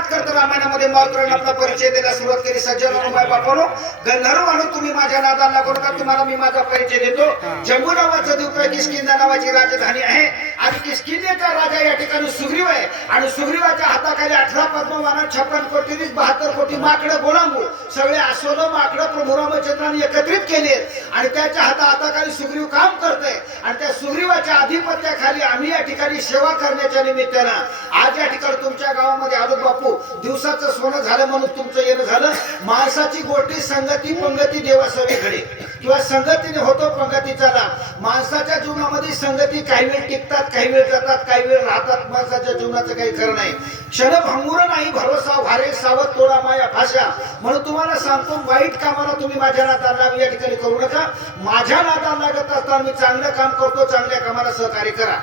करत करत रामायणामध्ये मारुतीने आपला परिचय द्यायला सुरुवात केली. सज्जनांनो, माय बापांनो, गंधर्वांनो, तुम्ही माझ्या नादाला लागू नका. तुम्हाला मी माझा परिचय देतो. जम्बू नावाचं द्वीप आहे, किष्किंधा नावाची राजधानी आहे आणि किष्किंधेचा राजा या ठिकाणी सुग्रीव आहे आणि सुग्रीवाच्या हाताखाली 18 पद्मवाना, 56 कोटी 72 कोटी माकडं गोळांगूळ सगळे अस्वलं माकडं प्रभू रामचंद्रांनी एकत्रित केले आणि त्याच्या हाताखाली सुग्रीव काम करतोय आणि त्या सुग्रीवाच्या आधिपत्याखाली आम्ही या ठिकाणी सेवा करण्याच्या निमित्तानं आज या ठिकाणी तुमच्या गावामध्ये आलो. बापू, दिवसाचं सोनं झालं म्हणून तुमचं येणं झालं. माणसाची गोष्टी संगती पंगती देवासवेकडे किंवा संगतीने होतो पंगतीचा लाभ. माणसाच्या जीवनामध्ये संगती काही वेळ टिकतात, काही वेळ जातात, काही वेळ राहतात. माणसाच्या जीवनाचं काही खरं नाही. क्षणभंगुर नाही भरोसा भारे सावध तोडा माया भाषा. म्हणून तुम्हाला सांगतो, वाईट कामाला तुम्ही माझ्या नादाला या ठिकाणी करू नका. माझ्या नादाला लागत असताना मी चांगलं काम करतो, चांगल्या कामाला सहकार्य करा.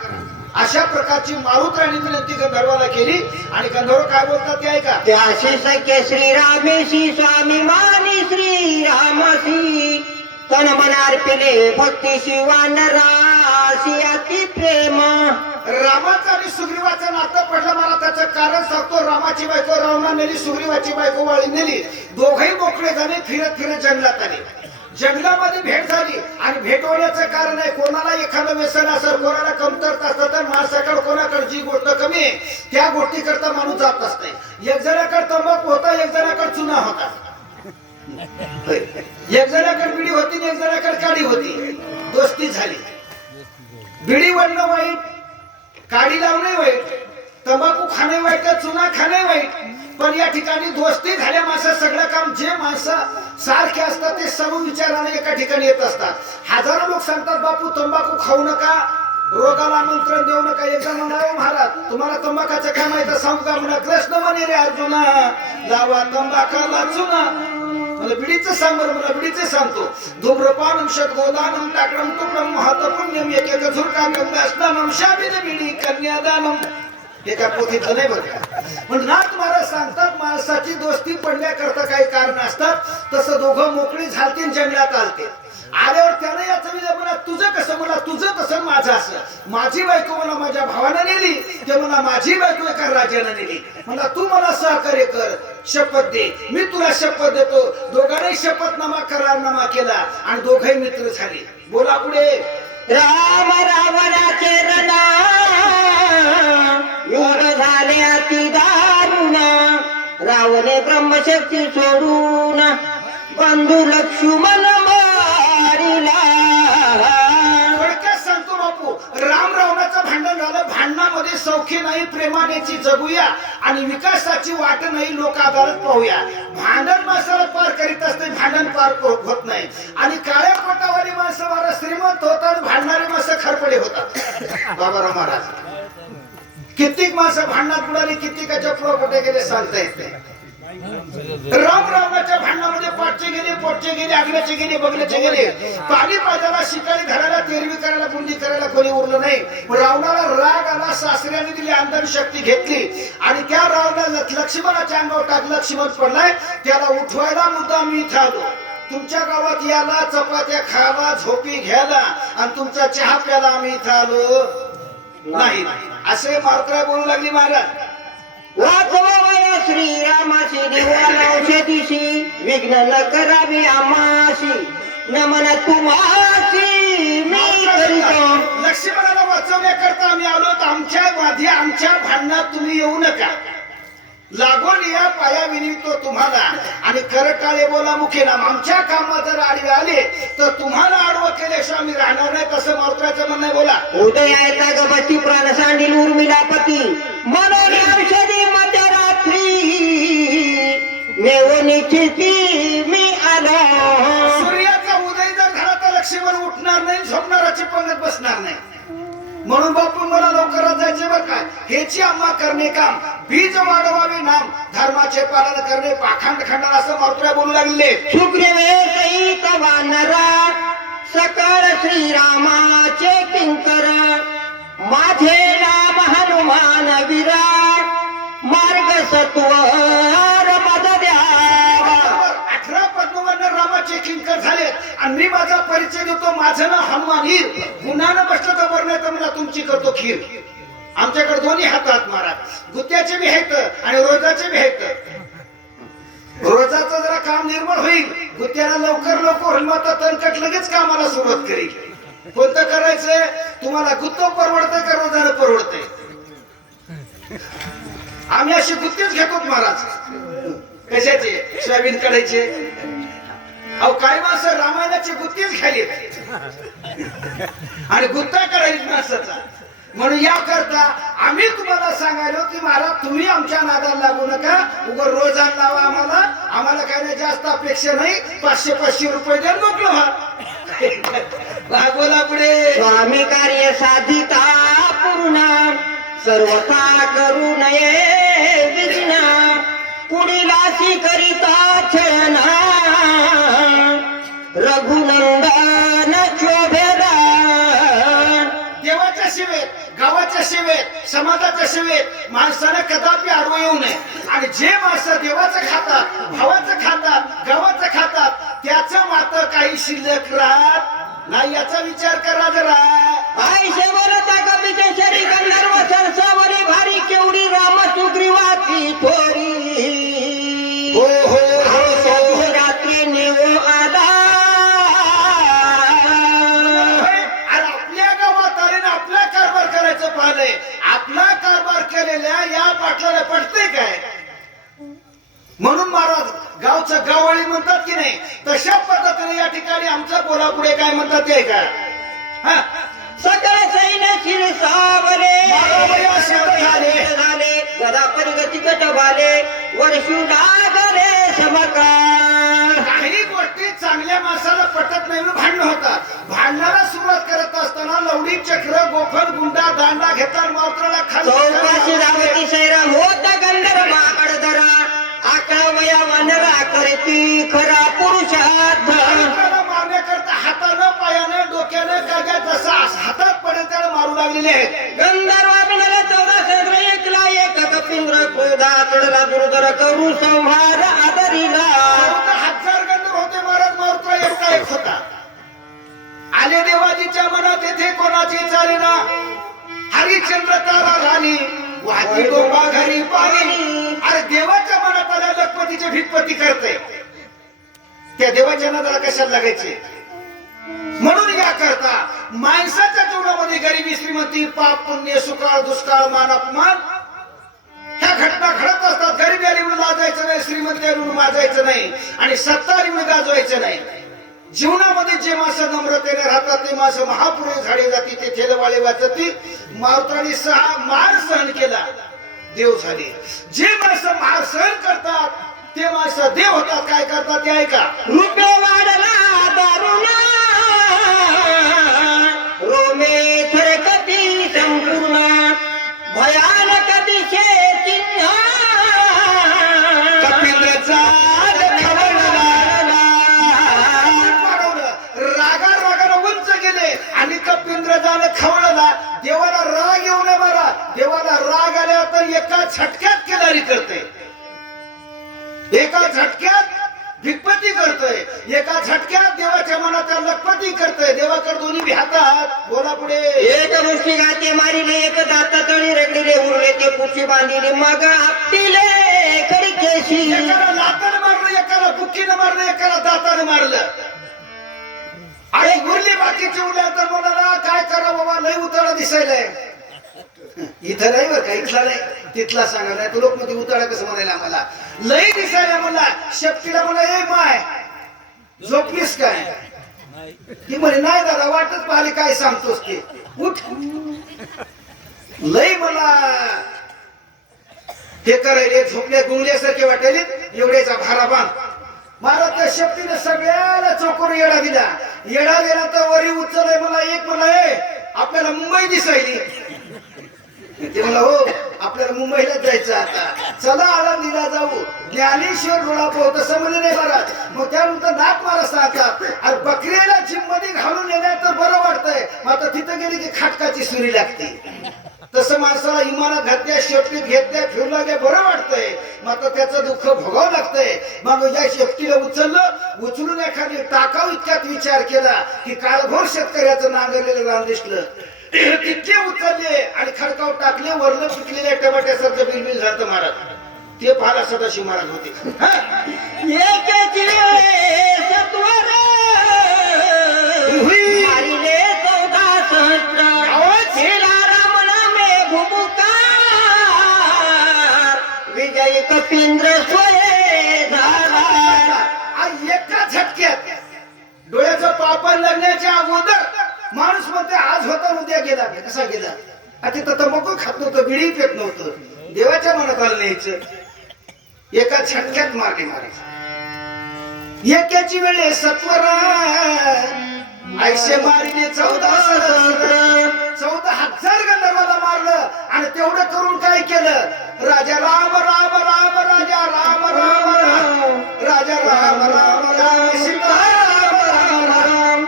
अशा प्रकारची मारुतीने विनंती गंधर्वाला केली आणि गंधर्व काय बोलतात ते ऐका. त्याशी सख्य श्रीरामेशी स्वामी मानी श्रीरामसी तन मनार्पिले भक्ती शिवानराशी अति प्रेम. रामाचं आणि सुग्रीवाचं नातं पडलं. मला त्याचं कारण सांगतो. रामाची बायको रावणा नेली, सुग्रीवाची बायको वाळी नेली. दोघही मोकळे झाले, फिरत फिरत जंगलात आले. जंगलामध्ये भेट झाली आणि भेट होण्याचं कारण आहे, कोणाला एखादं व्यसन असेल, कोणाला कमतरता असतं तर माणसाकडे कोणाकडे जी गोष्ट कमी आहे त्या गोष्टी करता माणूस जात असते. एक जणाकडे तंबाखू होता, एक जणाकडे चुना होता, एक जणाकडे बिडी होती, एक जणाकडे काडी होती. दोस्ती झाली. बिडी वळणं वाईट, काडी लावणे वाईट, तंबाखू खाणे वाईट, चुना खाणे वाईट, पण या ठिकाणी दोस्ती झाल्या. माणसं सगळं काम, जे माणसं सारखे असतात ते सर्व विचाराने एका ठिकाणी येत असतात. हजारो लोक सांगतात, बापू तंबाखू खाऊ नका, रोगाला आमंत्रण देऊ नका. एकदा म्हणावं, महाराज तुम्हाला तंबाखाचं काय माहिती सांगू का? म्हणा, कृष्ण म्हणे रे अर्जुना, लावा तंबाखाला चुना. मला बिडीचं सांग बरं. मला बिडीचं सांगतो. धूम्रपानम षट्गोदानम टाकणम तुकडम महत्वपुण्यम एक एक झुरकाम्यम व्यसनम शाबिद बिडी कन्यादानम. एका पोथीत नाही बरं. पण नाथ महाराज सांगतात, माणसाची दोस्ती पडण्याकरता काही कारण असतात. तसं दोघं मोकळी झालती, जंगलात आलते. आल्यावर त्यानं याचं विचार, म्हणा तुझं कसं? म्हणा तुझं तसं माझं असं. माझी बायको मला माझ्या भावानं नेली, ते म्हणा माझी बायको एका राजानं नेली. म्हणा तू मला सहकार्य कर, शपथ दे. मी तुला शपथ देतो. दोघांनाही शपथनामा करारनामा केला आणि दोघंही मित्र झाले. बोला पुढे. राम रावणाचे रणा युद्ध झाले अति दारुण. रावणे ब्रह्मशक्ती सोडून बंधू लक्ष्मण मारिला. थोडक्यात सांगतो बापू, राम रावणाचं भांडण झालं. भांडणामध्ये सौख्य नाही, प्रेमानेची जगूया आणि विकासाची वाट नाही, लोक अदालत पाहूया. भांडण माणसाला पार करीत असते, भांडण पार होत नाही. आणि काळ्या पोटावाली माणसं मला श्रीमंत होतात, भांडणारी माणसं खरपडे होतात. बाबाराव महाराज, कित्येक माणसं भांडणात बुडाली, कित्येकाच्या पुढे गेले सांगता येत नाही. राम रावणाच्या भांडणामध्ये पाठचे गेले, पोटचे गेले, आगल्याचे गेले, बगल्याचे गेले. पाणी पाजाला, शिकारी धरायला, तेरवी करायला, बुंदी करायला कोणी उरलं नाही. रावणाला राग आला, सासऱ्याने दिली अंधन शक्ती घेतली आणि त्या रावणाला लक्ष्मणाच्या अंगावर टाकलं. लक्ष्मण पडलाय, त्याला उठवायला मुद्दा मी इथं आलो. तुमच्या गावात याला, चपात्या खायला, झोपी घ्यायला आणि तुमचा चहा प्यायला आम्ही इथं आलो नाही. असे मारुतीराय बोलू लागली. महाराज, वाचवा श्रीरामाशी दिवाला औषधीशी विघ्न न करावी आमाशी. नमन तुम्हाशी मी करीतो. लक्ष्मणाला वाचवण्याकरता आम्ही आलो. आमच्या मध्ये आमच्या भांडणात तुम्ही येऊ नका. लागून या पाया विनितो तुम्हाला आणि करटाळे बोला मुखे नाम. आमच्या कामात जर आडवे आले तर तुम्हाला आडवं केल्याशिवाय आम्ही राहणार नाही. तसं मारुतीरायचं म्हणणं बोला. उदयाचा गवती प्राण सांडील उर्मिलापती मनोनी औषधी मध्यरात्री नेवणीची मी आलो. सूर्याचा उदय जर झाला तर लक्ष्मण उठणार नाही, झोपणाराची पंगत बसणार नाही. म्हणून बापू मला लवकरात जायचे बरं काय. हेची आम्हा करणे काम, बीज वाढवावे नाम, धर्माचे पालन करणे पाखंड खंडन, असं मारुतीराय बोलू लागले. सुग्रीवे सहित वानरा सकळ श्रीरामाचे किंकर. माझे नाम हनुमान विरा मार्ग सत्वर मद द्यावा. 18 पद्मवान रामाचे किंकर झाले आणि मी माझा परिचय देतो. माझं नाव हनुमान. गुन्हानं बसलं तर बरं नाही तर मला तुमची करतो खीर. आमच्याकडे दोन्ही हातात महाराज, गुत्त्याचे बी आहेत आणि रोजाचे बी आहेत. रोजाचं जरा काम निर्मळ होईल, गुत्त्याला लवकर होईल, मात्र तणकट लगेच कामाला सुरुवात करेल. कोणतं करायचंय तुम्हाला? गुत्त परवडतंय का रोजानं परवडतंय? आम्ही असे गुत्तेच घेतो महाराज. कशाचे? सोयाबीन काढायचे. अहो काय माणसं रामायणाचे गुत्तेच खाली आणि गुत्ता काढायची माणसाचा. म्हणून या करता आम्ही तुम्हाला सांगायलो की महाराज तुम्ही आमच्या नादाला लागू नका, उगा रोज लावा आम्हाला. आम्हाला काय नाही जास्त अपेक्षा नाही, 500-500 रुपये द्या मोकळं व्हा. बोला पुढे. स्वामी कार्य साधिता पूर्ण सर्वथा करू नये विघ्न पुढीलासी करिता छळना रघुनंदन शोभेदा. देवाच्या सेवेत, गावाच्या सेवेत, समाजाच्या सेवेत माणसाने कदापि आडवं येऊ नये. आणि जे माणसं देवाचं खातात, भावाचं खातात, गावाचं खातात, त्याचं मात्र काही शिल्लक राहत नाही. याचा विचार करा जरा. आयशे बोलता कपीचे शरी गंधर्व सरसावरी भारी केवढी राम सुग्रीवाची थोरी. हो हो हो. रात्री निवो आला. अरे आपल्या गावात आले ना आपला कारभार करायचं पाहिलंय. आपला कारभार केलेल्या या पाटलाला पटतंय काय? म्हणून महाराज गावचं गावळी म्हणतात की नाही, तशा पद्धतीने या ठिकाणी आमचा बोला पुढे काय म्हणतात ते का? सकळ सैन्य शिरसावले मारावया सिद्ध झाले. गदा परिगती कटवाले वर्षू लागले समका. काही गोष्टी चांगल्या माणसाला पटत नाही, भांडण होतात. भांडणाला सुरुवात करत असताना लवडी चक्र गोफन गुंडा दांडा घेतात, मात्राला चौपाशी धावती सैराम होता गंधर्व अडदरा. आकळवया वनरा करती खरा पुरुषार्थ. मारण्याकरता हातानं पायानं डोक्यानं काय जसा हातात पडेल त्याला मारू लागलेले आहेत. गंधर्व अभिनला 14 चंद्र एकला एक कपिंद्र क्रोधा चढला दुर्धर करू संहार आदरीला. 14,000 गंधर्व होते महाराज, मारुतीला एकटा एक होता. आले देवाजीच्या मनात येथे कोणाची चालेना. हरिश्चंद्र तारा झाली वाची डोबा घरी पाणी. अरे देवाच्या मनात आल्या लखपतीचे भितपती करते, त्या देवाच्या नादाला कशाला लागायचे? म्हणून या करता माणसाच्या जीवनामध्ये गरिबी श्रीमंती पाप पुण्य सुकाळ दुष्काळ मान अपमान ह्या घटना घडत असतात. गरिबी आली म्हणून लाजायचं नाही, श्रीमंती आली म्हणून माजायचं नाही, आणि सत्ता आली म्हणून गाजवायचं नाही. जीवनामध्ये जे माणसं नम्रतेने राहतात ते माणसं महापुरुष झाडे जाती, ते थेलवाळे वाचती. मारुताने 6 मार सहन केला, देव झाले. जे माणसं मार सहन करतात ते माणसं देव होतात. काय करतात ते ऐका. रुपे वाढला दारुणा रोमे थरकती संपूर्ण भयानक दिशे चिन्ह. कपिंद्रचा रागानं उंच गेले आणि कपिंद्रजाने खवळला. देवाला राग येऊ नये बरा. देवाला राग आल्या तर एका झटक्यात केदारी करते, एका झटक्यात भिकपती करतोय, एका झटक्यात देवाच्या मनात लखपती करतोय. देवाकडे दोन्ही बी हातात. बोला पुढे. एक मुष्टी गाते मारिले एक दात तळी रगडले उरले ते पुची बांधिले मग आपटिले कडिकेशी. एकाला लातानं मारलं, एकाला बुक्कीनं मारलं, एकाला दातानं मारलं. आणि उरली बाकीची उरल्या तर म्हणाला काय करा बाबा, लय उताळा दिसायलाय. इथं नाही बरं का, इथला नाही, तिथला सांगा. नाही तू लोक मध्ये उताळा कसं म्हणायला आम्हाला लय दिसायला. म्हणला शेपटीला म्हणा ए माय झोपलीस काय? ती म्हणे नाही दादा वाटत पाहिली काय सांगतोस ते उठ. लय मला हे करायले झोपल्या गुंगल्यासारखे वाटायले. एवढ्याचा भारा बांध. मला त्या शेपटीने सगळ्याला चौकोन येडा दिला. येडा दिला तर वरी उचलय. मला एक म्हणा आपल्याला मुंबई दिसायली. ते मला हो आपल्याला मुंबईला जायचं आता, चला आळंदीला जाऊ. ज्ञानेश्वर डोळा पाहू तसं म्हणे नाही बरं. मग त्यानंतर नाक मारा सांगतात. अरे बकरीला जिम मध्ये घालून येणार तर बरं वाटतंय, मात्र तिथं गेली की खाटकाची सुरी लागते. तसं माणसाला इमानात घातल्या शेपटीत घेतल्या फिरू लागल्या बरं वाटतंय, मात्र त्याचं दुःख भोगावं लागतंय. मग या शेपटीला उचलून एखादी टाकाव इतक्यात विचार केला की काळभोर शेतकऱ्याचं नांगरलेलं रान दिसलं. तितके उचलले आणि खडकावर टाकले, वरलं पिकलेल्या टमाट्यासारखं बिलबिल झालं महाराज. ते पाहला सदाशिव महाराज होते. हा? एकेच वेळेस त्वर हुई. मारिले 14 सहस्र. आवाज. केला राम नामे भूमुकार. विजय कपींद्र स्वये झाला. आणि एका झटक्यात डोळ्याचं पापण लागण्याच्या अगोदर माणूस म्हणते आज होता उद्या गेला. कसा गेला? आता तिथं तंबाखू खात नव्हतं, बिडी पेत नव्हतं, देवाच्या मनात आलं न्यायचं. एका झटक्यात मारले महाराज. एकाची वेळे सत्वरा ऐसे मारिले 14,000 गंधर्वाला मारलं. आणि तेवढं करून काय केलं? राजा राम राम राम राजा राम राम राम राजा राम राम राम सीता राम राम राम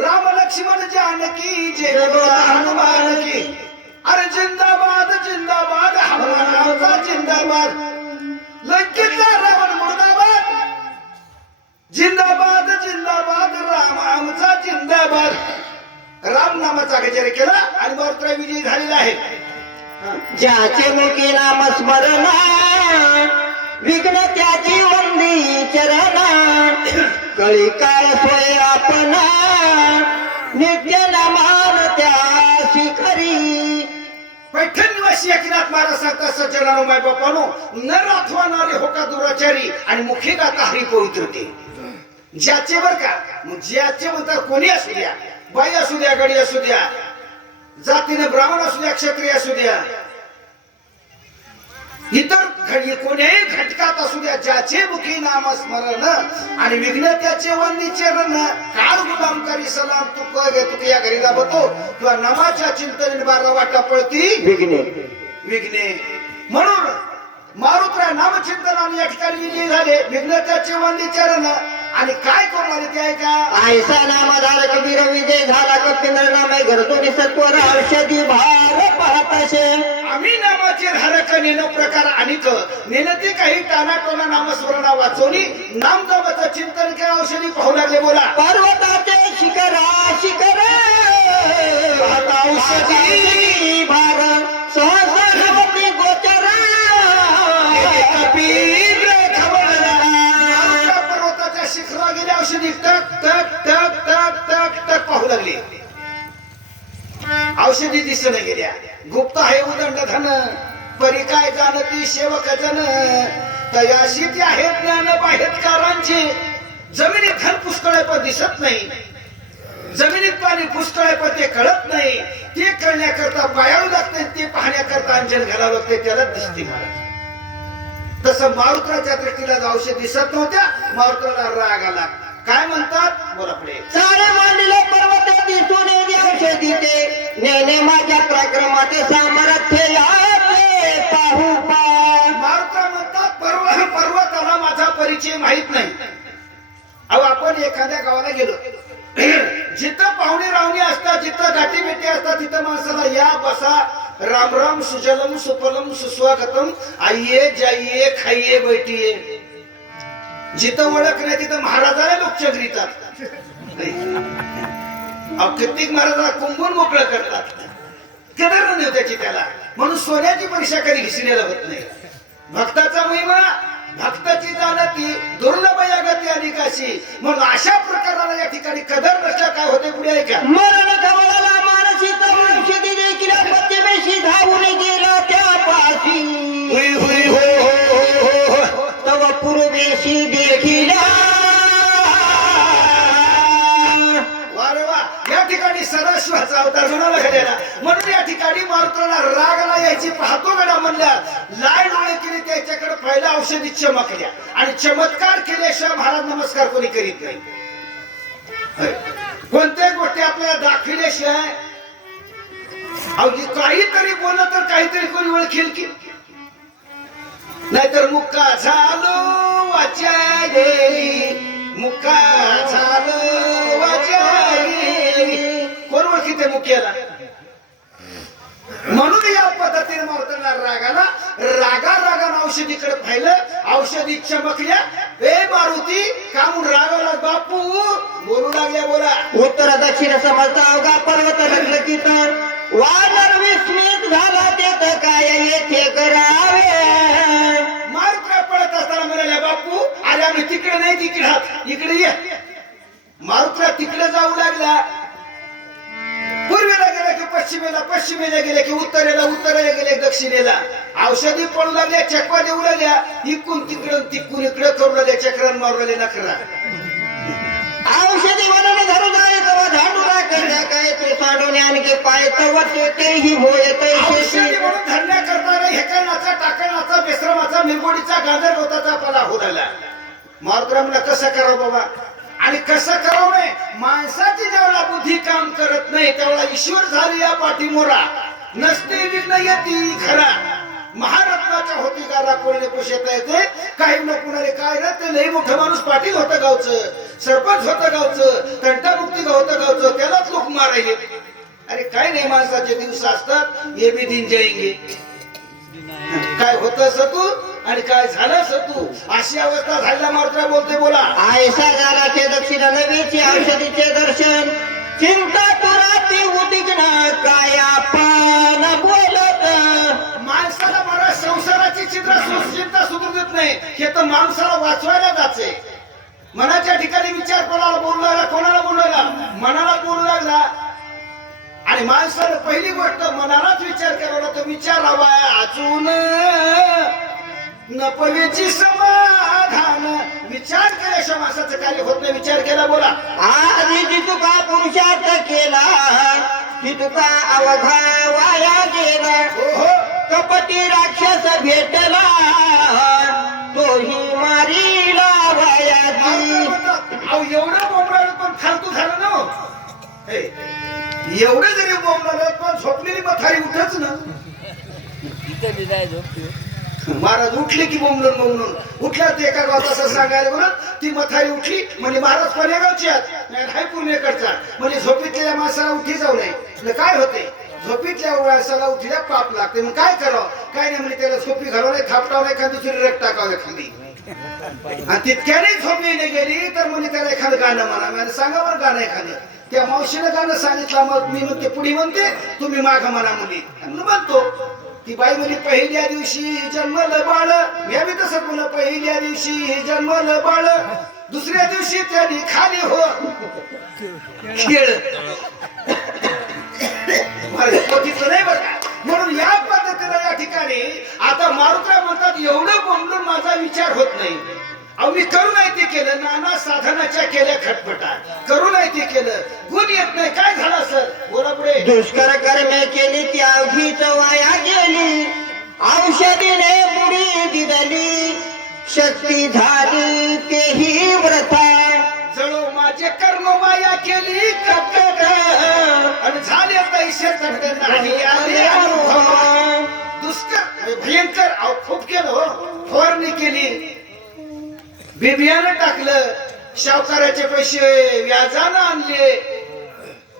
राम लक्ष्मण जानकी जय बोला हनुमान की. अरे जिंदाबाद जिंदाबाद हनुमानाचा जिंदाबाद. लंकेतला रावण मुर्दाबाद. जिंदाबाद जिंदाबाद राम आमचा जिंदाबाद. राम नामाचा गजर केला आणि बरत्रा विजयी झालेला आहे. ज्याचे मुखी नाम स्मरण विघ्न त्याची वंदी चरणा. कळी काळ सोय आपण नित्य नमान त्या शिखरी. पैठण निवासी एकनाथ महाराज सांगतात सज्जनानो माय बापानो, नर अथवा नारी होका दुराचारी आणि मुखी गाता हरी पवित्रते. ज्याचे बर का, मग ज्याचे म्हणतात कोणी असू द्या, बाई असू द्या, गडी असू द्या, जातीने ब्राह्मण असू द्या, क्षत्रिय असू द्या, इतर कोण्याही घटकात असू द्या, ज्याचे मुखी नाम स्मरण आणि विघ्न त्याचे वंदी चरण. काळ गुलामकारी सलाम तू या घरी दाबतो किंवा नामाच्या चिंतने 12 वाटा पळती विघ्ने. विघ्ने. म्हणून मारुतराय नामचिंतनाने या ठिकाणी विजयी झाले. विघ्न त्याचे वंदी चरण. आणि काय करून आले ते ऐका. ऐसा नामधारक वीर विजय झाला. कपिंद्र नामे घरतोनी सत्वर औषधी भार पाहत असे. आम्ही नामाचे धारक नेन प्रकार अनेक नेनते काही टानाटोना नामस्मरणा वाचवली. नामदाबाचं चिंतन केलं, औषधी पाहू लागले. बोला. पर्वताचे शिखरा शिखर आता औषधी भार सहस्रवती गोचरा. कपिल खबरदार. आमच्या पर्वताच्या शिखरा गेले, औषधी टक टक टक टक टक टक पाहू लागले. औषधी दिसत गेल्या. गुप्त आहे उदंड धन परी काय जाणती सेवक जन. तयाशी ते आहेत ज्ञान बाहेतकारांचे. जमिनीत धन पुष्कळ आहे पण दिसत नाही. जमिनीत पाणी पुष्कळ आहे पण ते कळत नाही. ते कळण्याकरता पायाळू लागते, ते पाहण्याकरता अंजन घालावं लागते, त्याला दिसते महाराज. तसं मारुत्राच्या दृष्टीला औषध दिसत नव्हत्या. मारुत्राला राग आला. काय म्हणतात? बोला पुढे. चाळे मांडले पर्वत दिसून औषधी ते. नेने माझ्या पराक्रमाचे सामर्थ्य याचे पाहू पा. मारुत्रा म्हणतात पर्वताला माझा परिचय माहित नाही. अहो आपण एखाद्या गावाला गेलो, जिथं पाहुणे रावणे असतात, जिथं गाठी भेटी असतात, तिथं माणसाला या बसा राम राम सुजलम सुफलम सुस्वागतम आइये जाइये खाइये बैठिये. जिथं ओळख नाही तिथं महाराजाला लोक चगरीतात. कित्येक महाराजाला कुंभून मोकळं करतात. कदर नाही त्याची त्याला. म्हणून सोन्याची परीक्षा कधी घिसलेला होत नाही. भक्ताचा महिमा भक्ताची जाणती दुर्लभ या गती अनेकाशी. म्हणून अशा प्रकाराला या ठिकाणी कदर नसल्या काय होते पुढे ऐका. मरण कमळाला मानसी औषधी देखील पश्चिमेशी धावून गेला त्या पाशी. तव पूर्वेशी देखील. वारे वा. या ठिकाणी सरस्वाचा अवतार म्हणाला गेलेला. म्हणून या ठिकाणी मारुत्राला रागाला यायची पाहतो गडा म्हणल्या. लाय डोळे केले त्याच्याकडे पहिला औषधी चमकल्या. आणि चमत्कार केल्याशिवाय महाराज नमस्कार कोणी करीत नाही. कोणत्याही गोष्टी आपल्याला दाखविल्याशिवाय काहीतरी बोललं तर काहीतरी कोणी ओळखेल की. नाहीतर मुक्का झालो वाच्या गेली. मुक्का झालो वाच्या गेली. कोण ओळखीते मुक्याला. म्हणून या पद्धतीने मारताना रागाला रागानं औषधीकडे पाहिलं. औषधी चमकल्या. ए मारुती का म्हणून रागाला बापू बोलू लागल्या. बोला. उत्तर दक्षिण समजता अवघा पर्वत लग्न कीर्तन. वानर विस्मित झाला ते काय येथे करावे. मारुतीला पळत असताना म्हणाले, बापू अरे आम्ही तिकडे नाही तिकडे आहात, इकडे ये. मारुतीला तिकडे जाऊ लागला. पूर्वेला गेले की पश्चिमेला, पश्चिमेला गेले की उत्तरेला, उत्तरेला गेले दक्षिणेला. औषधी पडू लागल्या, चकवा देऊ लागल्या, इकडून तिकडून तिकडून इकडे करू लागल्या, चक्रान मारू लागले नखरा. औषधी म्हणून धरू जाय तेव्हा झाडू राखल्या काय ते साडूने आणखी पाय तव तेही होय औषधी म्हणून धरण्या करताना हेकरणाचा, टाकणाचा, बेश्रमाचा, निरगोडीचा, गाजर गवताचा पाला होऊ लागला. मारुतीला म्हणला कसं करावं बाबा, आणि कसं करावं नाही. माणसाची जेवढा बुद्धी काम करत नाही तेवढा ईश्वर झाली या पाठीमोरा. नसते विघ्न येती खरा, महारत्नाच्या होती गाला कोणी पुशेता येते. काही लोक म्हणाले काय रे ते लई मोठं माणूस पाटील होतं गावचं, सरपंच होतं गावचं, तंटामुक्ती होतं गावचं, त्यालाच लोक मारायले. अरे काय नाही, माणसाचे दिवस असतात, हे बी दिन जाईंगे. काय होतं सतू आणि काय झालं सतू, अशी अवस्था झालेला मारुतीला बोलते. बोला आयसा झालाचे दक्षिण नवीचे औषधीचे दर्शन, चिंता तुराती उद्विग्न काय आपण बोलत. माणसाला मला संसाराची चिंता सुधरू देत नाही, हे तर माणसाला वाचवायला जायचे. मनाच्या ठिकाणी विचार कोणाला बोलू लागला, कोणाला बोलू लागला, मनाला बोलू लागला. आणि माणसाला पहिली गोष्ट मनालाच विचार करावा, तो विचारावा अजून नपवेची समाधान. विचार केल्याशिवाय माणसाचं कार्य होत नाही. विचार केला. बोला आधी जी तुका पुरुषार्थ केला ती तुका अवघा वाया गेला. हो, कपटी राक्षस भेटला तोही मारीला वायाची. अहो एवढं बोंबलाल पण फालतू झालं ना. हे, एवढं जरी बोंबलाल पण झोपलेली मथारी उठच ना. महाराज उठले की बोंबलून उठल्या ते एका गावात असं सांगायला बरं. ती मथारी उठली म्हणजे महाराज कोण्या गावची आहेत, नाही पुणेकडचा. म्हणजे झोपीतल्या माणसाला उठी जाऊ नये. काय होते, झोपीतल्या माणसाला उठल्या पाप लागते. मग काय करावं, काय नाही म्हणजे त्याला झोपी घालवू नये, थापटावं नाही, एखादी दुसरी रग टाकावं एखादी. आणि तितक्याने झोप नाही गेली तर म्हणजे त्याला एखादं गाणं म्हणा. सांगा बरं गाणं एखादं. त्या मावशीनं गाणं सांगितलं, मग मी म्हणते पुढे म्हणते, तुम्ही माग म्हणा मुली म्हणतो. ती बाई म्हणजे पहिल्या दिवशी जन्मलं बाळ, मी बी तसं म्हणलं पहिल्या दिवशी जन्मलं बाळ, दुसऱ्या दिवशी त्याने खाली हो खेळ. नाही बघा. म्हणून या पद्धतीने या ठिकाणी आता मारुतीला म्हणतात एवढं बोंबलून माझा विचार होत नाही. अहो मी करू नाही ते केलं, नाना साधनाच्या केल्या खटपटा, करू नाही ते केलं, गुण येत नाही. काय झालं सर, बोला पुढे. दुष्कर कर्मे केली ती अवघीच वाया गेली, औषधीने बुडी दिली, शक्ती झाली तेही व्रता. जळो माझे कर्म माया केली कपट, आणि झाले पैसे कट नाही आले अनुभव. दुष्कर भयंकर अहो खूप केलं हो. फवारणी केली, बिबियानं टाकलं, शावकाराचे पैसे व्याजानं आणले,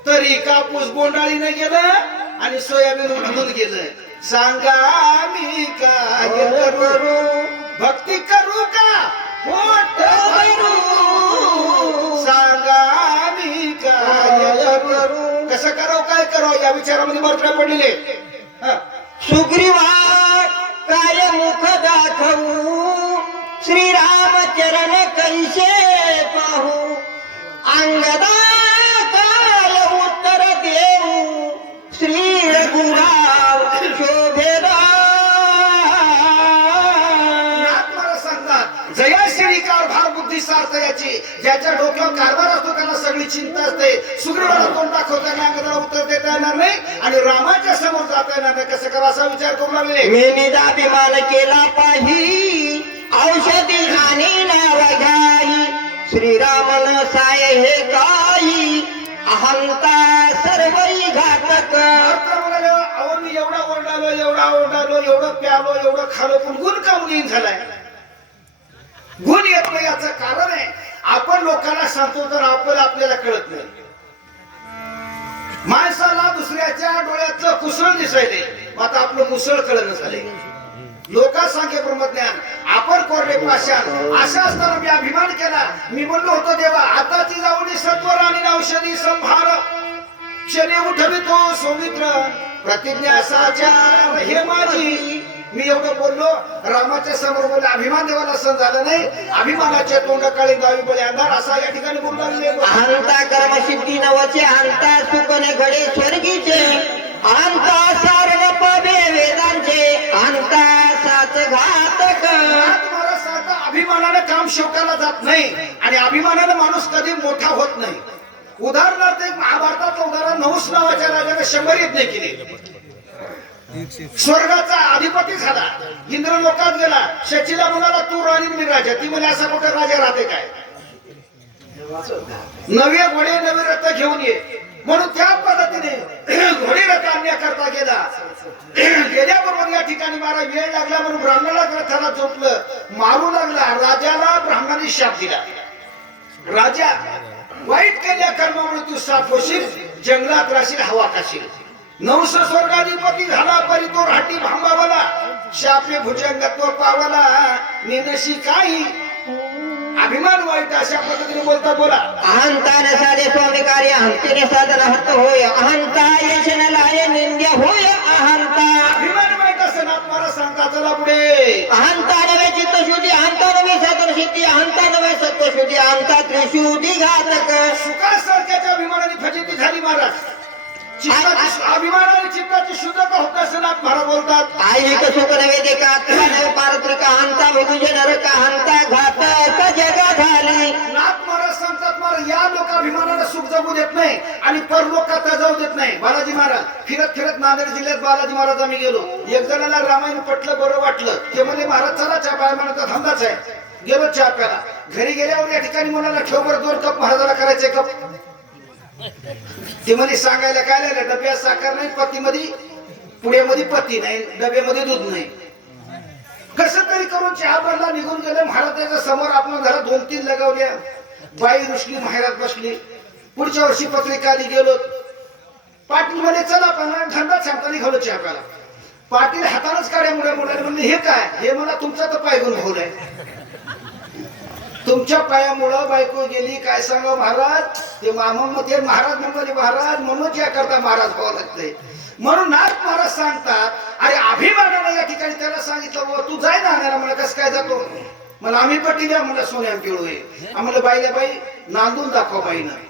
तरी कापूस बोंडाळीनं गेलं आणि सोयाबीन उडून गेलं. सांगा मी काय करू, भक्ती करू का पोट भरू, सांगा मी काय करू. कसं करावं, काय करावं, या विचारामध्ये मात्र पडलेले. सुग्रीवा काय मुख दाखवू, श्रीरामचरण कैसे पाहू, अंगदा काय उत्तर देऊ, श्री रघुराव शोभेदा. सांगतात जया श्री कारभार बुद्धी सार्थ याची. ज्याच्या डोक्यावर कारभार असतो त्याला सगळी चिंता असते. सुग्रीवाला तोंड दाखवताना अंगदाला उत्तर देता येणार नाही आणि रामाच्या समोर जाता येणार नाही. कसं करा असा विचार करू लागले. मी निदाभिमान केला पाही, औषधी आणि नाव घ्याई, श्रीरामन साय हे काही, अहंता सर्वई घातक. अहो मी एवढा ओरडालो, एवढा ओरडालो, एवढं प्यालो, एवढं खालो, पण गुण का मुलीन झालाय. गुण येत नाही याचं कारण आहे आपण लोकांना सांगतो तर आपल्याला कळत नाही. माणसाला दुसऱ्याच्या डोळ्यातलं कुसळ दिसायले, आता आपलं मुसळ कळणं झाले. लोका सांगे ब्रह्मज्ञान, आपण कोरडे पाषाण. असं असताना मी अभिमान केला. मी म्हणलो होतो देवा आताची जाऊनी सत्वर आणि औषधी संभार, क्षणी उठवितो सौमित्र प्रतिज्ञा साचार हे माझी. मी एवढं बोललो, रामाच्या समोर बोलले, अभिमान देवाला सण झाला नाही. अभिमानाच्या तोंड काळी दावी बळे अंधार असा या ठिकाणी बोलला. अहंता कर्मसिद्धी नवचे अंता सुकने घडे स्वर्गीचे अंता सारण पावे वेदांचे अंता साच घातक. तुम्हाला सांगता अभिमानाने काम शोकाला जात नाही आणि अभिमानाने माणूस कधी मोठा होत नाही. उदाहरणार्थ एक महाभारताचं उदाहरण, नहुस नावाच्या राजाने 100 यज्ञ केले. स्वर्गाचा अधिपती झाला, इंद्र लोकात गेला. शचीला म्हणाला तू राणी मी राजा. ती म्हणे असा मोठा राजा राहते काय, नवे घोडे नवे रथ घेऊन ये. म्हणून त्या पद्धतीने घोडे रथ आणण्याकरता गेला. गेल्याबरोबर या ठिकाणी मला वेळ लागला म्हणून ब्राह्मणाला रथाला झोपलं, मारू लागला. राजाला ब्राह्मणाने शाप दिला, राजा वाईट केल्या कर्मामुळे तू साप होशील, जंगलात राशील, हवा खाशील. नवस स्वर्गाधिपती झाला परी तो राठी भांबावला, शापे भुजंगत्व पावला निनशी काही. अभिमान वाईट अशा पद्धतीने बोलता बोला. अहंताने साधे स्वामी कार्य हंतेने साधन हत होय अहंता यशन लाय निंद्य होय अहंता. अभिमान वाईट असं नाथ महाराज सांगता. चला पुढे. अहंता नवे चित्तशुद्धी अहंता नवे साधन सिद्धी अहंता नवे सत्वशुद्धी अहंता त्रिशुद्धी घातक. सुखासारख्याच्या अभिमानाने फजिती झाली महाराज. चित्ताची अभिमानाने चित्ताची शुद्धता होत असं नाथ महाराज बोलतात. आयिक सुख नवे देका आत्मा नवे पारत्रिक अहंता विभुज नरक अहंता घातक जगा झाली. नाथ महाराज सांगतात महाराज या लोक अभिमानाला सुख जगू देत नाही आणि परलोकात जाऊ देत नाही. बालाजी महाराज फिरत फिरत नांदेड जिल्ह्यात बालाजी महाराज आम्ही गेलो. एक जणाला रामायण पटलं, बरं वाटलं. ते म्हणजे महाराज चला चहा पाय म्हणा धंदाच आहे. गेलो चहा प्याला. घरी गेल्यावर या ठिकाणी म्हणाला ठेव बरं 2 कप महाराजाला करायचे कप. ते मध्ये सांगायला काय लागलं, डब्यात साखर नाही, पत्तीमध्ये पुढेमध्ये पत्ती नाही, डब्यामध्ये दूध नाही. कसं तरी करून चहा बनला, निघून गेले. महाराजाच्या समोर आपण घरात 2-3 लगावल्या. बाई रुसली, महाराज बसली. पुढच्या वर्षी पत्रिका आली. गेलो पाटील म्हणे चला पण धंदा सांगता निघालो चहा प्याला. पाटील हातानच काड्या मुळे म्हणले हे काय, हे मला तुमचा तर पायगुण भाऊ आहे. तुमच्या पायामुळं बायको गेली. काय सांगा महाराज, ते मामा ते महाराज म्हणजे महाराज म्हणून या करता महाराज व्हावं लागतंय. म्हणून नाथ महाराज सांगतात, अरे अभिमानाने या ठिकाणी त्याला सांगितलं तू जाय ना आणायला. मला कसं काय जातो, मला आम्ही पट्टी द्या, मला सोन्या पिळू आहे. आम्हाला बाईला बाई नांदून दाखवा. बाईनं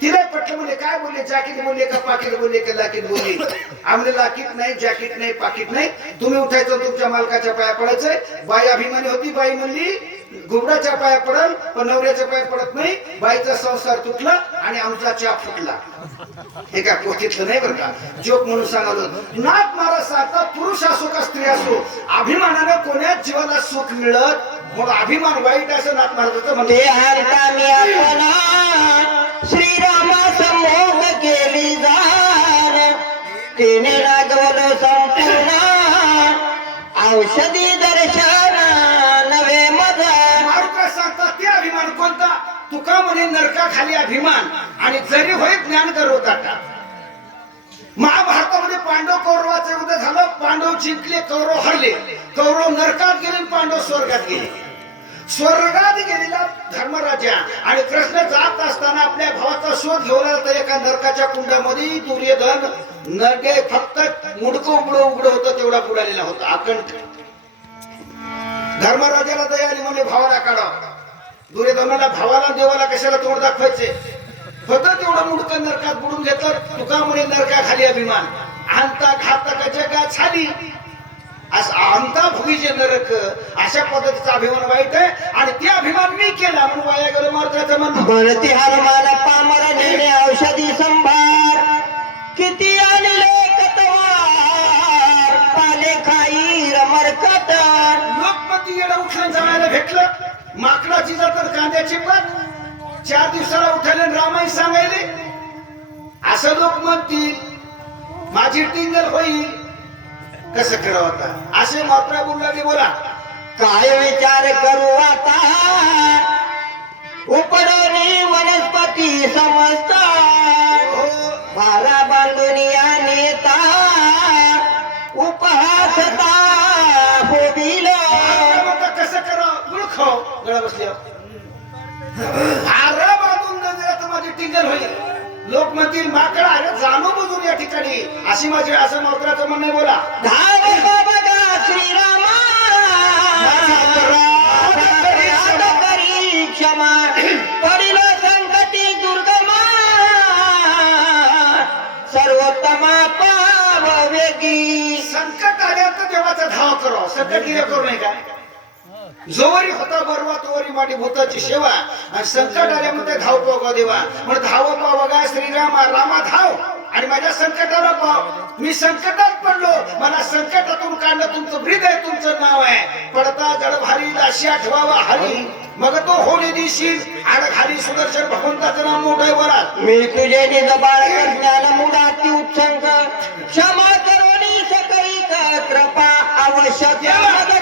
तिला पटलं. म्हणजे काय बोलले, जॅकेट बोलले का पाकिट बोलले का लाकीट बोलले. आम्हाला लाकीट नाही, जॅकेट नाही, पाकिट नाही. तुम्ही उठायचं तुमच्या मालकाच्या पाया पडायचंय. बाई अभिमानी होती. बाई म्हणली घुबडाच्या पाया पडल पण नवऱ्याच्या पाया पडत नाही. बाईचा संसार तुटला आणि आमचा चहा फुटला. हे काय पोथीतलं नाही बरं का, जोक म्हणून सांगालो. नाथ महाराज सांगतात पुरुष असो का स्त्री असो अभिमानाने कोण्याच जीवाला सुख मिळत. मग अभिमान वाईट असं नाथ महाराजांचं म्हणते. श्रीरामा समोग केली जाण तिने लागवलं संपूर्ण औषधी दर्शन नवे मज. मारुका सांगतात ते अभिमान कोणता, तुका म्हणे नरकाखाली अभिमान आणि जरी होय ज्ञान करवता. महाभारतामध्ये पांडव कौरवाचे युद्ध झालं. पांडव जिंकले, कौरव हरले. कौरव नरकात गेले, पांडव स्वर्गात गेले. स्वर्गात गेलेला धर्मराजा आणि कृष्ण जात असताना आपल्या भावाचा शोध घेऊन आला. तर एका नरकाच्या कुंडामध्ये दुर्योधन नरके फक्त मुडकं उघडं होतं तेवढा बुडालेला होता अखंड. धर्मराजाला दया आली म्हणजे भावाला काढा. दुर्योधनाला भावाला देवाला कशाला तोंड दाखवायचे होतं तेवढं मुडकं नरकात बुडून घेतलं. तुका म्हणे नरकाखाली अभिमान अहंता घातक जगा झाली. अहंता भोगीचे नरक अशा पद्धतीचा अभिमान वाईट आहे आणि ते अभिमान मी केला म्हणून वाया गेलो मार्गाचं म्हणणं. म्हणते हनुमान पामर नेणे औषधी संभार किती आणले कतवार पाले खाई रमरकत. लोकमती येणं उठलं जायला भेटलं. माकडाची जातात कांद्याची पात 4 दिवसाला उठायला रामाई सांगायले. असं लोक म्हणतील माझी टिंगल होईल. कसं करावं आता, असे मात्रा बोलू लागले. बोला काय विचार करू आता उपडोनी वनस्पती समजता भारा बांधून या नेता उपहासता होईल. कसं करावं गुळखाव गळा बसल्या भारा बांधून न दिला तर माझी टिंगल होईल. लोक म्हणतील माकडा अरे जाणू बुजून या ठिकाणी अशी माझी असं मावत्राचं म्हणणं आहे. बोला धाव बघा श्रीरामा करी क्षमा पडिल संकटी दुर्गमा सर्वोत्तमा पाव वेगी. संकट आले तर देवाचा धाव करो. संकट गेले करू नये काय. जोवरी होता बरवा तोवरी माटी भूताची सेवा आणि संकट आल्यामध्ये धाव पाव देवा म्हणून धाव पाव बघा श्रीरामा रामा धाव आणि माझ्या संकटाला पाव. मी संकटात पडलो मला संकटातून काढलं तुमचं ब्रीद आहे तुमचं नाव आहे. पडता जड भारी दाशी आठवावा हरी मग तो होली दिशील आड घाली सुदर्शन भगवंताचं नाव मोठं आहे. वरात मी तुझे निज बाळ ज्ञान मुलाती उत्संग क्षमा करोनी सकळी कृपा आवश्यक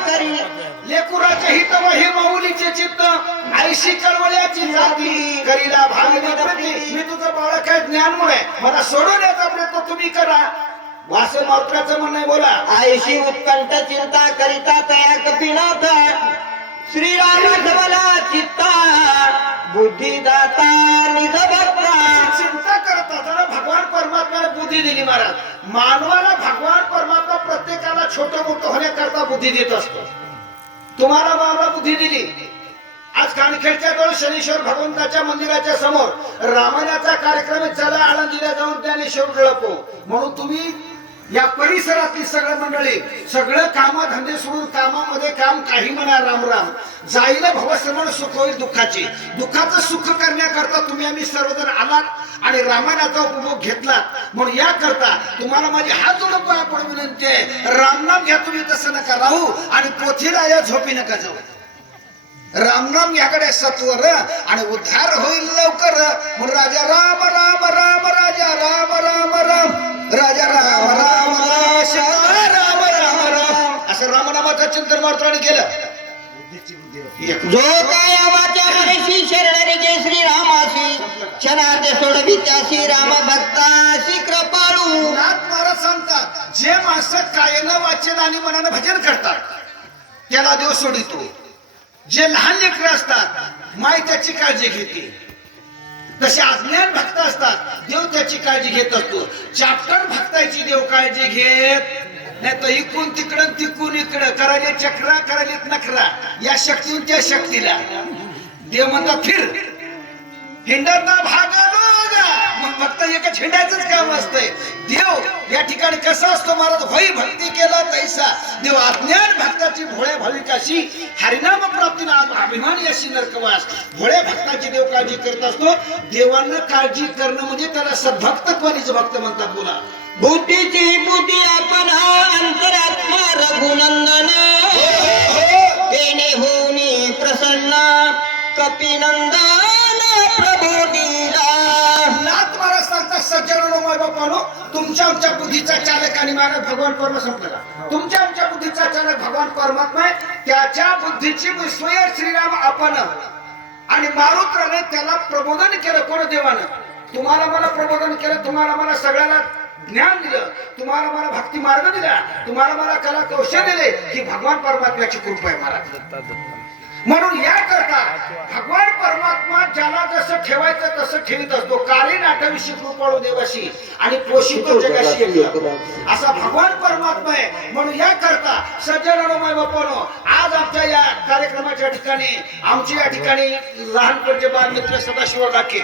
करी. लेकुराचे हित व हे माऊलीचे चित्त आईशी कळवळ्याची जाती करीला भागवत प्रती. मी तुझं बाळक आहे ज्ञानमुळे मला सोडून याचा प्रयत्न तुम्ही करा. वास मात्राचं म्हणणं आहे. बोला आईशी उत्कंठ चिंता करिता तया कपिनाथ श्रीराम धवला चित्ता बुद्धिदाता निज भक्ता. चिंता करत असताना भगवान परमात्म्याला बुद्धी दिली महाराज. मानवाला भगवान परमात्मा प्रत्येकाला छोटं मोठं होण्याकरता बुद्धी देत असतो. तुम्हाला मला बुद्धी दिली. आज कानखेडच्या जवळ शनीश्वर भगवंताच्या मंदिराच्या समोर रामायणाचा कार्यक्रम आहे. चला आळंदीला जाऊन ज्ञानेश्वर जळपो म्हणून तुम्ही या परिसरातली सगळं मंडळी सगळं कामधंदे सोडून कामामध्ये काम काही म्हणा राम राम जाईला भवश्रमण सुख होईल दुःखाची. दुःखाचं सुख करण्याकरता तुम्ही आम्ही सर्वजण आलात आणि रामायणाचा उपभोग घेतलात म्हणून या करता तुम्हाला माझी हात जोडून पाया पडून विनंती आहे. रामनाम घ्या तुम्ही तसं नका राहू आणि पोथीला या झोपी नका जाऊ. रामनाम याकडे सत्वर आणि उद्धार होईल लवकर म्हणून राजा राम राम राम राजा राम राम राम राजा राम राम राम राम राम राम असं रामनामाचं चिंतन मात्राने केलं. जो काय वाचा मनसी शरणारी जय श्री रामासी क्षणार्थ सोडवी त्याशी राम भक्ताशी कृपाळू. नाथ महाराज सांगतात जे माणसं कायनं वाचन आणि मनानं भजन करतात त्याला देव सोडितो. जे लहान लेकरं असतात माय त्याची काळजी घेते. तसे अज्ञान भक्त असतात देव त्याची काळजी घेत असतो. चापटण भक्ताची देव काळजी घेत नाही तर इकून तिकडं तिकून इकडं करायले चक्रा करायले नखरा या शक्तीहून त्या शक्तीला देव म्हणतात फिर हिंडता भागालो. मग फक्त एकच हिंडायचंच काम असतंय. देव या ठिकाणी कसा असतो महाराज होई भक्ती केला तैसा देव अज्ञान भक्ताची भोळ्या भाविकाशी हरिनाम प्राप्तीना अभिमानी अशी नरकवास. भोळ्या भक्ताची देव काळजी करत असतो. देवांना काळजी करणं म्हणजे त्याला सद्भक्त कोणीच भक्त म्हणतात. बोला बुद्धीची बुद्धी आपण अंतरात्मा रघुनंदन तेने होनी प्रसन्न कपिनंदन प्रबोधीला. नाथ महाराज सांगतात सज्जनानो माय बापानो तुमच्या आमच्या बुद्धीचा चालक आणि मानव भगवान परम संपला. तुमच्या आमच्या बुद्धीचा चालक भगवान परमात्मा आहे. त्याच्या बुद्धीची स्वयं श्रीराम आपण आणि मारुत्राने त्याला प्रबोधन केलं. कोण देवानं तुम्हाला मला प्रबोधन केलं. तुम्हाला मला सगळ्याला ज्ञान दिलं. तुम्हाला मला भक्ती मार्ग दिला. तुम्हाला मला कला कौशल्य दिले. ही भगवान परमात्म्याची कृपा आहे महाराज. म्हणून या करता भगवान परमात्मा ज्याला जसं ठेवायचं तसं ठेवित असतो. काली नाटाविषयी कृपाळू देवाशी आणि पोषितो जगाशी असा भगवान परमात्मा आहे. म्हणून या करता सज्जनानो माय बापानो आज आमच्या या कार्यक्रमाच्या ठिकाणी आमच्या या ठिकाणी लहानपणचे बालमित्र सदाशिव डाके